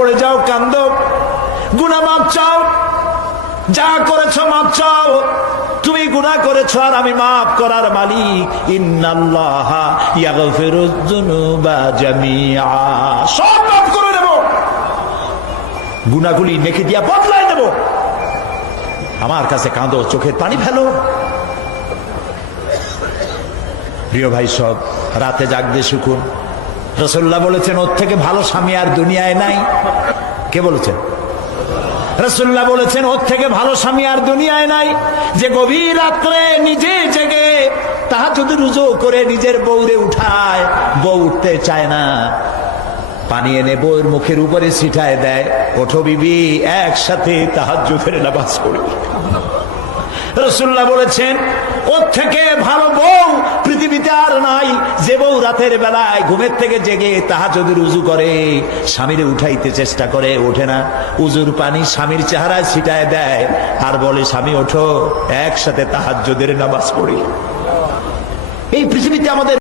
পড়ে যাও, কান্দো, গুনাহ মাপ চাও, যা করেছো মাপ চাও। তুমি গুনাহ করেছো আর আমি মাফ করার মালিক। ইন্নাল্লাহা ইয়াগফিরুয যুনুবা জামিআ, সব মাফ করে দেব, গুনাহগুলি নেকি দিয়া বদলায় দেব। আমার কাছে কাঁদো, চোখের পানি ফেলো। প্রিয় ভাই, সব রাতে জাগতে শিখুন। রাসূলুল্লাহ বলেছেন, ওর থেকে ভালো স্বামী আর দুনিয়ায় নাই। কে বলেছেন? রাসূলুল্লাহ বলেছেন, ওর থেকে ভালো স্বামী আর দুনিয়ায় নাই, যে গভীর রাত্রে নিজে জেগে তাহাজ্জুদের রুজু করে নিজের বউরে উঠায়। বউ উঠতে চায় না, পানি এনে বউয়ের মুখের উপরে ছিটায় দেয়, ওঠো বিবি, একসাথে তাহাজ্জুদের নামাজ পড়ি। রাসূলুল্লাহ বলেছেন, ওর থেকে ভালো বউ পৃথিবীতে আর নাই, যে বউ রাতের বেলায় ঘুমের থেকে জেগে তাহাজ্জুদের উযু করে, স্বামীরে উঠাইতে চেষ্টা করে, ওঠে না, উযুর পানি স্বামীর চেহারায় ছিটায় দেয় আর বলে, স্বামী ওঠো, একসাথে তাহাজ্জুদের নামাজ পড়ি। এই পৃথিবীতে আমাদের